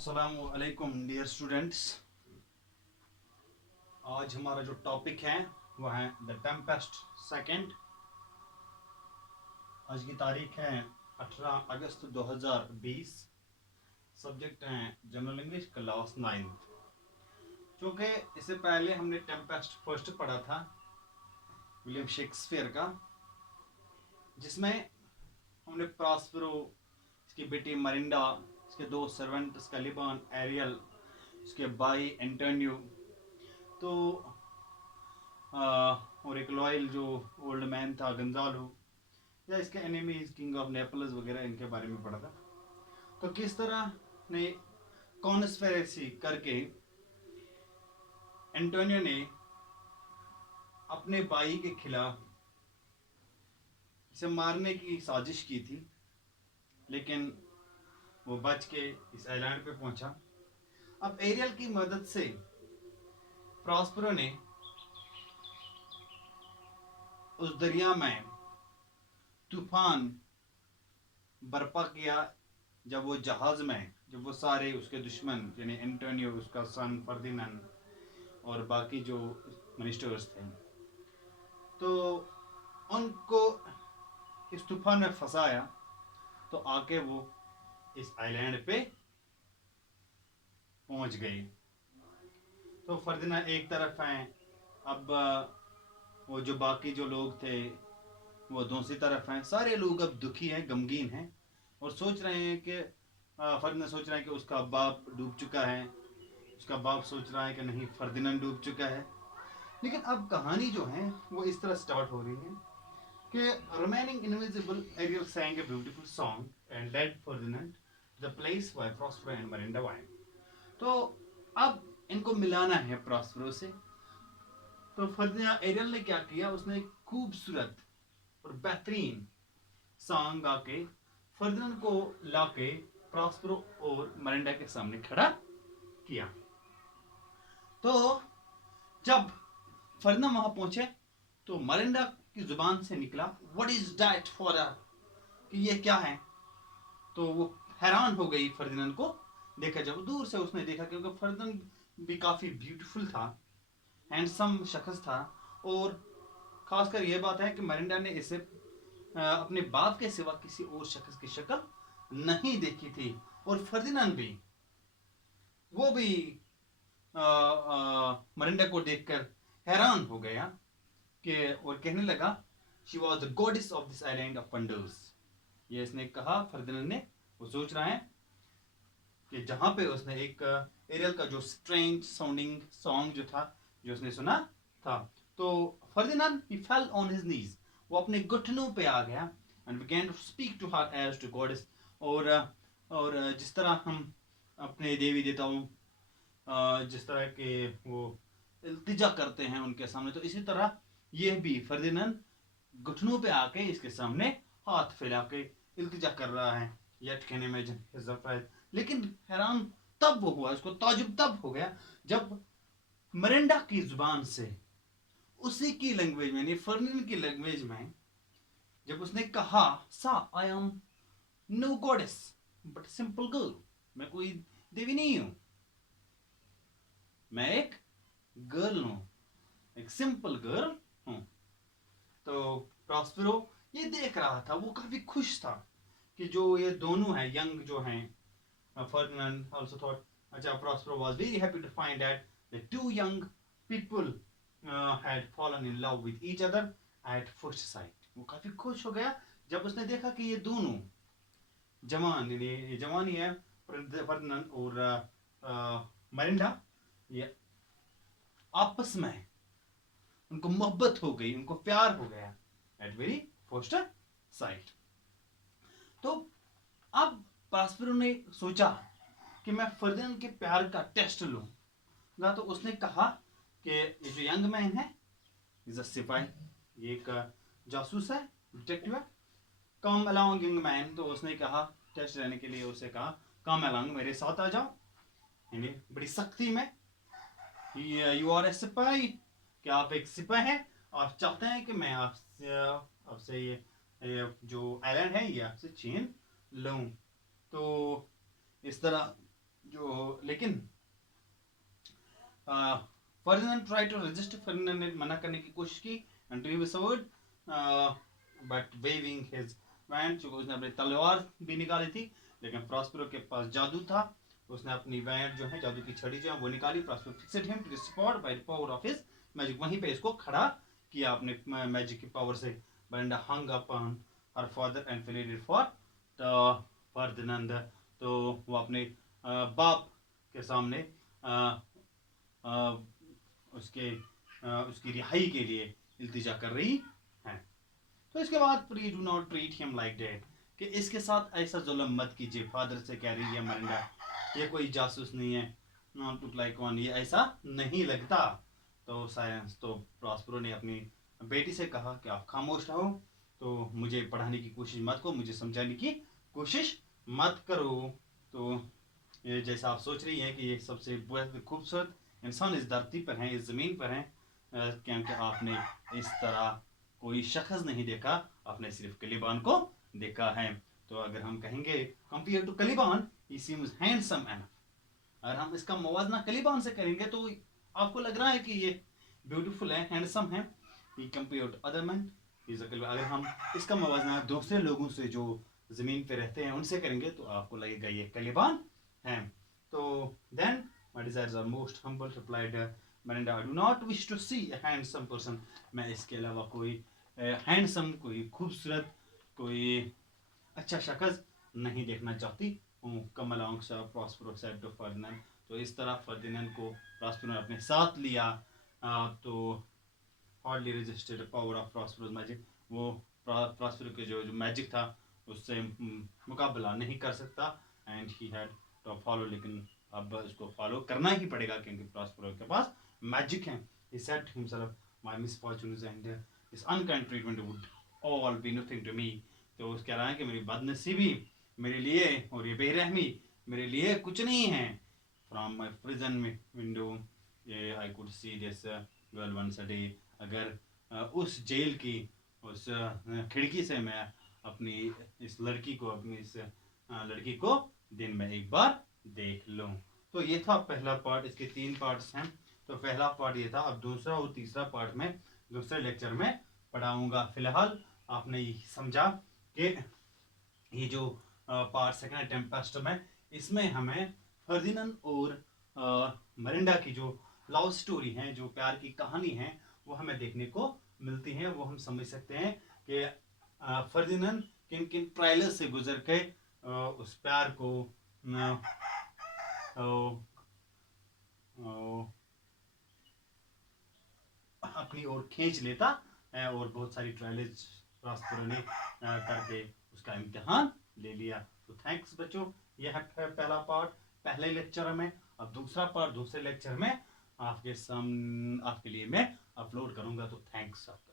अस्सलामु अलैकुम dear students. आज हमारा जो टॉपिक है वह है द टेम्पेस्ट सेकंड। आज की तारीख है 18 अगस्त 2020। सब्जेक्ट है जनरल इंग्लिश क्लास 9th। क्योंकि इससे पहले हमने टेम्पेस्ट फर्स्ट पढ़ा था विलियम शेक्सपियर का, जिसमें हमने प्रॉस्पेरो, इसकी बेटी मरिंडा, इसके दो सर्वेंट स्केलिबन, एरियल, उसके भाई एंटोनियो, तो और एक लॉयल जो ओल्ड मैन था गंजालो, या इसके एनिमीज किंग ऑफ नेपल्स वगैरह, इनके बारे में पढ़ा था। तो किस तरह ने कॉन्स्पिरेसी करके एंटोनियो ने अपने भाई के खिलाफ इसे मारने की साजिश की थी, लेकिन वो बच के इस आइलैंड पे पहुंचा। अब एरियल की मदद से प्रॉस्पेरो ने उस दरिया में तूफान बर्पा किया। जब वो जहाज में, जब वो सारे उसके दुश्मन यानी एंटोनियो, उसका सन फर्दिनांड और बाकी जो मिनिस्टर्स थे, तो उनको इस तूफान में फंसाया, तो आके वो इस आइलैंड पे पहुंच गए। तो फर्दिनांड एक तरफ हैं, अब वो जो बाकी जो लोग थे वो दूसरी तरफ हैं। सारे लोग अब दुखी हैं, गमगीन हैं, और सोच रहे हैं कि फर्दिनांड सोच रहा है कि उसका बाप डूब चुका है, उसका बाप सोच रहा है कि नहीं फर्दिनांड डूब चुका है। लेकिन अब कहानी जो है वो इस तरह स्टार्ट हो रही है कि remaining invisible Ariel sang a beautiful song and led Ferdinand to the place where Prospero and Marinda were. तो अब इनको मिलाना है प्रॉस्पेरो से। तो फर्दिनांड, एरियल ने क्या किया, उसने एक खूबसूरत और बेहतरीन सॉन्ग गा के फर्दिनांड को लाके प्रॉस्पेरो और मरिंडा के सामने खड़ा किया। तो जब फर्दिनांड वहां पहुंचे तो मरिंडा की जुबान से निकला व्हाट इज दैट फॉर कि ये क्या है। तो वो हैरान हो गई फर्दिनांड को देखा। जब दूर से उसने देखा, क्योंकि फर्दिनांड भी काफी ब्यूटीफुल था, हैंडसम शख्स था, और खासकर यह बात है कि मरिंडा ने इसे अपने बाप के सिवा किसी और शख्स की शक्ल नहीं देखी थी। और फर्दिनांड भी, वो भी मरिंडा को देखकर हैरान हो गया कि, और कहने लगा she was the goddess of this island of wonders. ये इसने कहा फर्दिनांड ने। वो सोच रहा है कि जहां पे उसने एक एरियल का जो स्ट्रेंज साउंडिंग सॉन्ग जो था, जो उसने सुना था, तो Ferdinand he fell on his knees, वो अपने घुटनों पे आ गया and began to speak to her as to goddess. और जिस तरह हम अपने देवी देवताओं जिस तरह के वो इल्तिजा करते हैं उनके सामने, तो इसी तरह यह भी फर्दिनांड घुटनों पे आके इसके सामने हाथ फैला के इल्तिजा कर रहा है। Yet can imagine. लेकिन हैरान तब वो हुआ, उसको ताजुब तब हो गया जब मरिंडा की जुबान से, उसी की लैंग्वेज में, फर्दिनांड की लैंग्वेज में, जब उसने कहा सा I am no goddess but simple girl, मैं कोई देवी नहीं हूं, मैं एक गर्ल हूं, एक सिंपल गर्ल हूं। तो प्रॉस्पेरो ये देख रहा था, वो काफी खुश था कि जो ये दोनों हैं, यंग जो हैं, फर्डिनेंड आल्सो थॉट, अच्छा, Prospero was very happy to find that the two young people had fallen in love with each other at first sight. वो काफी खुश हो गया जब उसने देखा कि ये दोनों जवान, ये जवानी है फर्डिनेंड और मरिंडा, ये आपस में उनको मोहब्बत हो गई, उनको प्यार हो गया एट वेरी फर्स्ट साइट। तो अब प्रॉस्पेरो ने सोचा कि मैं फर्दिनांड के प्यार का टेस्ट लूंगा। तो उसने कहा कि ये जो यंग मैन है, इज अ सिपाही, ये एक जासूस है, डिटेक्टिव है, कम अलोंग यंग मैन। तो उसने कहा टेस्ट लेने के लिए, उसे कहा कम अलोंग, मेरे साथ आ जाओ, यानी बड़ी सख्ती में, यू आर ए सिपाही, कि आप एक सिपाही हैं, आप चाहते हैं कि मैं आपसे आपसे ये जो आइलैंड है ये आपसे छीन लूं। तो इस तरह जो लेकिन Ferdinand try to resist, Ferdinand ने मना करने की कोशिश की एंड ही विसवर्ड बट वेविंग हिज वैंड, चूंकि उसने अपनी तलवार भी निकाली थी, लेकिन प्रॉस्पेरो के पास जादू था, उसने अपनी वैंड जो है जादू की छड़ी जो है वो निकाली। Prospero fixed him to the spot by the power of his magic, वहीं पे इसको खड़ा किया अपने मैजिक की पावर से। Miranda hung upon her father and pleaded for the Ferdinand, तो वो अपने बाप के सामने उसके उसकी रिहाई के लिए इल्तिजा कर रही है। तो इसके बाद please do not treat him like that, कि इसके साथ ऐसा जुल्म मत कीजिए। फादर से कह रही है मरिंडा, ये कोई जासूस नहीं है, नॉट टू लाइक वन, ये ऐसा नहीं लगता। तो साइलेंस, तो प्रॉस्पेरो ने अपनी बेटी से कहा कि आप खामोश रहो, तो मुझे पढ़ाने की कोशिश मत करो, मुझे समझाने की कोशिश मत करो। तो ये जैसा आप सोच रही हैं कि ये सबसे बहुत खूबसूरत इंसान इस धरती पर हैं, इस ज़मीन पर हैं, क्योंकि आपने इस तरह कोई शख्स नहीं देखा, आपने सिर्फ कलीबान को देखा है। तो अगर हम कहेंगे compare to Caliban he seems handsome enough, अगर हम इसका मुवाजना कलीबान से करेंगे तो आपको लग रहा है कि ये ब्यूटीफुल है, हैंडसम है। ही कंपेयर टू अदर मैन, अगर हम इसका मुवाजना दूसरे लोगों से जो ज़मीन पे रहते हैं उनसे करेंगे तो आपको लगेगा ये कलीबान है। तो then my desires are most humble, replied Miranda, I do not wish to see a handsome person, मैं इसके अलावा कोई हैंडसम, कोई खूबसूरत, कोई अच्छा शख्स नहीं देखना चाहती हूँ। कमल आंक्सा प्रॉस्पेरो सेड टू फर्दिनांड, तो इस तरह फर्दिनांड को प्रॉस्पेरो ने अपने साथ लिया। तो hardly resisted power of Prospero's magic, वो प्रॉस्पेरो के जो मैजिक था उससे मुकाबला नहीं कर सकता। And he had to follow, लेकिन अब इसको फॉलो करना ही पड़ेगा क्योंकि प्रॉस्पेरो के पास मैजिक है। He said himself, my misfortunes and this unkind treatment would all be nothing to me, तो कह रहा है कि मेरी बदनसीबी मेरे लिए और ये बेरहमी मेरे लिए कुछ नहीं है। From my prison window I could see this girl once a day, अगर उस जेल की उस खिड़की से मैं अपनी इस लड़की को, अपनी इस लड़की को दिन में एक बार देख लूं। तो ये था पहला पार्ट, इसके 3 पार्ट्स हैं। तो पहला पार्ट ये था, अब दूसरा और तीसरा पार्ट में दूसरे लेक्चर में पढ़ाऊंगा। फिलहाल आपने ये समझा कि ये जो पार्ट सेकंड टेम्पेस्ट में, इसमें हमें फर्दिनांड और मरिंडा की जो लव स्टोरी है, जो प्यार की कहानी है, वो हमें देखने को मिलती है। वो हम समझ सकते हैं कि फर्दिनांड किन किन ट्रायल्स से गुजर के उस प्यार को अपनी ओर खींच लेता है, और बहुत सारी ट्रायल्स प्रॉस्पेरो ने करके उसका इम्तिहान ले लिया। तो थैंक्स बच्चों, यह है पहला पार्ट पहले लेक्चर में। अब दूसरा पार्ट दूसरे लेक्चर में आपके लिए मैं अपलोड करूंगा। तो थैंक्स आपका।